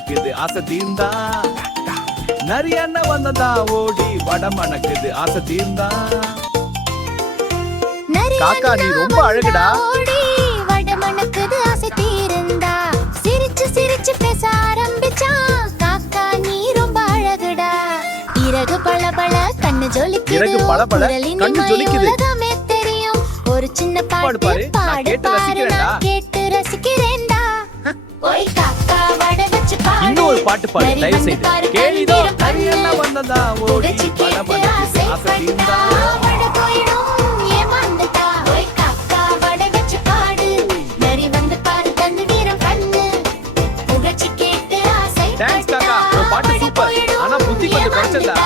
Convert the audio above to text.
மணக்குது ஆசை தீர்ந்தா. நரியண்ண வந்ததா ஓடி வட மணக்குது ஆசை தீர்ந்தா. காக்கா நீ ரொம்ப அழகுடா. வட மணக்குது ஆசை தீர்ந்தா. சிரிச்சு சிரிச்சு பேச ஆரம்பிச்சா. காக்கா நீ ரொம்ப அழகுடா. இறகு பளபள கண்ணு ஜொலிக்குது. இறகு பளபள கண்ணு ஜொலிக்குது. உலகமே தெரியும். ஒரு சின்ன பாட்டு பாடு பாரு நான் கேட்டு ரசிக்கிறேன்டா. ஓய் காக்கா வட வச்சு பாடு. இன்னும் ஒரு பாட்டு பாடு தயவு செய்து. கேளிதோ நரியண்ண வந்ததா ஓடி வட மணக்குது ஆசை தீர்ந்தா. வட போயிடும் ஏமாந்துட்டா. ஓய் காக்கா வட வச்சு பாடு. நரி வந்து பாரு தந்து வீரம் கண்ணு. புகழ்ச்சி கேட்டு ஆசை தேங்க்ஸ் காக்கா, உன் பாட்டு சூப்பர். ஆனா புத்தி கொஞ்சம் குறைச்சதா.